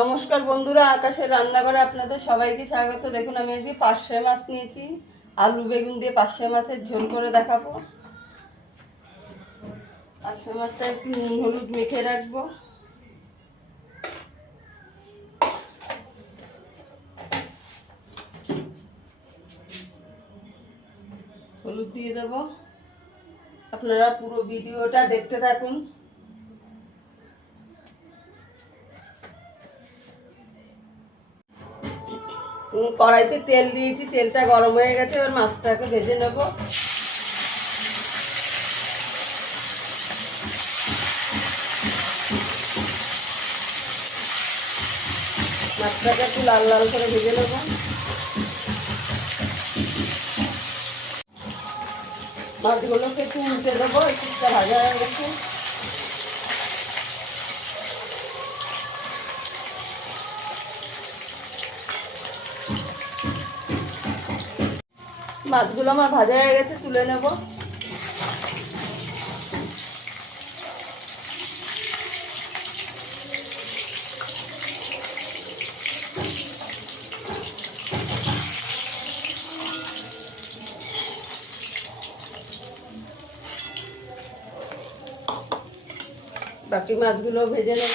নমস্কার বন্ধুরা, আকাশের রান্নাঘরে আপনাদের সবাইকে স্বাগত। দেখুন আমি আজকে পার্শে মাছ নিয়েছি। আলু বেগুন দিয়ে পার্শে মাছের ঝোল করে দেখাবো। পার্শে মাছটা একটু নুন হলুদ মেখে রাখবো। হলুদ দিয়ে দেবো। আপনারা পুরো ভিডিওটা দেখতে থাকুন। কড়াইতে তেল দিয়েছি, তেলটা গরম হয়ে গেছে। এবার মাছটাকে ভেজে নেব। মাছটাকে একটু লাল লাল করে ভেজে নেব। মাছগুলোকে একটু উল্টে দেবো, একটুটা ভাজা হয়ে গেছে। মাছগুলো আমার ভাজা হয়ে গেছে, তুলে নেব। বাকি মাছগুলো ভেজে নেব।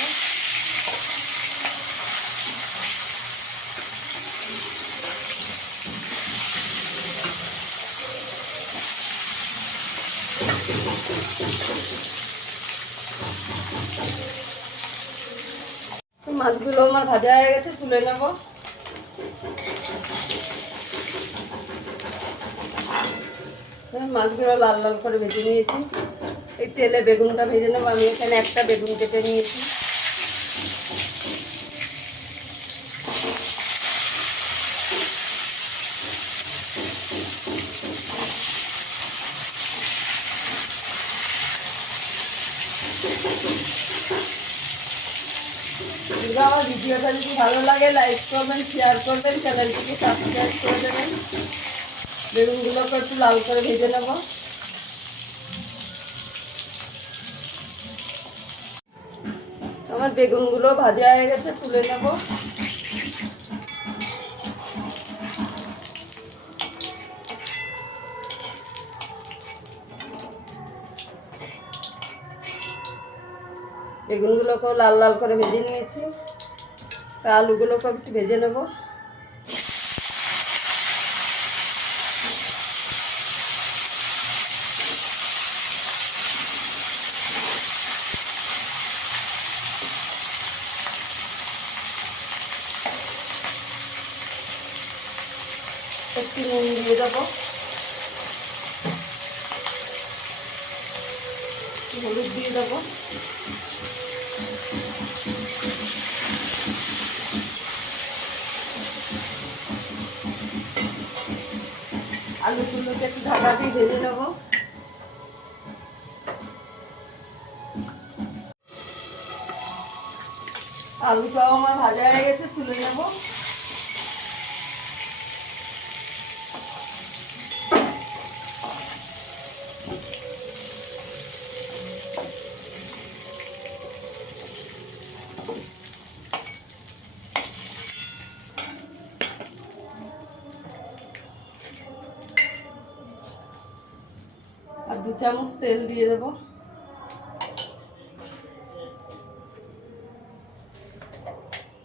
মাছগুলো আমার ভাজা হয়ে গেছে, তুলে নেব। মাছগুলো লাল লাল করে ভেজে নিয়েছি। এই তেলে বেগুনটা ভেজে নেবো। আমি এখানে একটা বেগুন কেটে নিয়েছি। আমার ভিডিওটা যদি ভালো লাগে লাইক করবেন, শেয়ার করবেন, চ্যানেলটিকে সাবস্ক্রাইব করে দেবেন। বেগুনগুলোকে একটু লাল করে ভেজে নেব। আমার বেগুনগুলো ভাজা হয়ে গেছে, তুলে নেব। বেগুনগুলোকেও লাল লাল করে ভেজে নিয়েছি। আলুগুলোকে একটু ভেজে নেব। একটু নুন দিয়ে দেবো, হলুদ দিয়ে দেবো। আলুগুলোকে একটু ঢাকা দিয়ে ভেজে নেবো। আলুটাও আমার ভাজা হয়ে গেছে, তুলে নেব। আর 2 চামচ তেল দিয়ে দেব।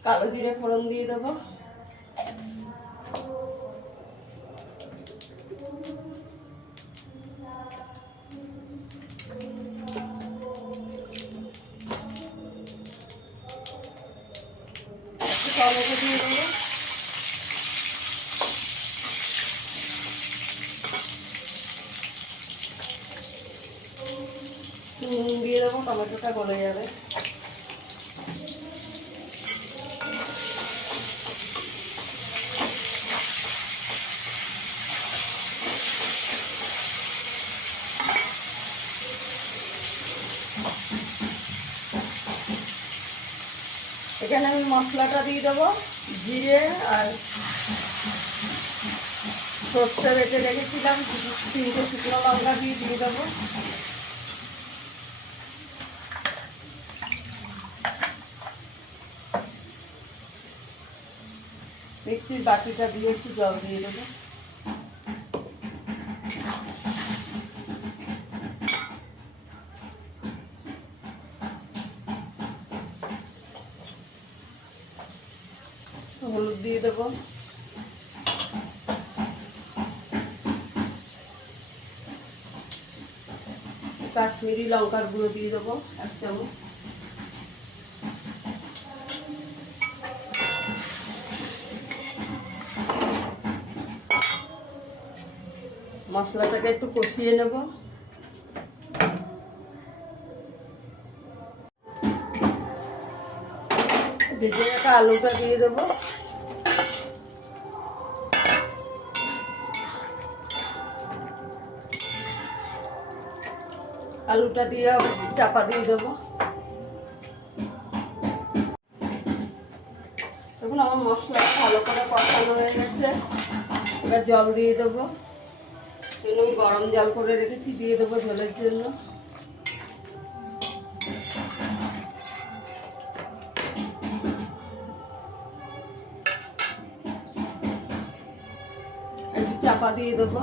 কালো জিরে ফোড়ন দিয়ে দেবো। টমেটো দিয়ে দেবো। নুন দিয়ে দেবো, টমেটোটা গলে যাবে। এখানে আমি মশলাটা দিয়ে দেবো। জিরে আর সর্ষে বেটে রেখেছিলাম, 3টে শুকনো লঙ্কা দিয়ে দেবো। মিক্সির বাটিটা দিয়ে একটু জল দিয়ে দেবো। হলুদ দিয়ে দেবো, কাশ্মীরি লঙ্কার গুঁড়ো দিয়ে দেবো 1 চামচ, মশলাটাকে একটু কষিয়ে নেব। ভেজে রাখা আলুটা দিয়ে দেবো, আলুটা দিয়ে চাপা দিয়ে দেবো। দেখুন আমার মশলাটা ভালো করে কষানো হয়ে গেছে। এবার জল দিয়ে দেবো, আমি গরম জল করে রেখেছি, দিয়ে দেবো ঝোলের জন্য। একটু চাপা দিয়ে দেবো।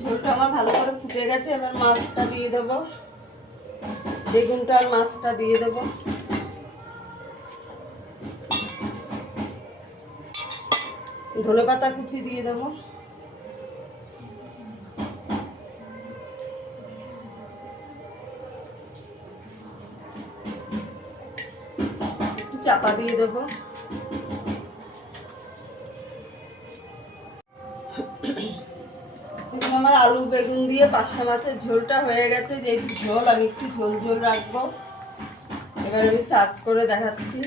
ঝোলটা আমার ভালো করে ফুটে গেছে। এবার মাছটা দিয়ে দেবো, বেগুনটা আর মাছটা দিয়ে দেবো। ধনেপাতা কুচি দিয়ে দেবো, একটু চাপা দিয়ে দেবো। এখন আমার আলু বেগুন দিয়ে পার্শে মাছের ঝোলটা হয়ে গেছে। যে ঝোল আমি একটু ঝোল ঝোল রাখবো। এবার আমি সার্ভ করে দেখাচ্ছি।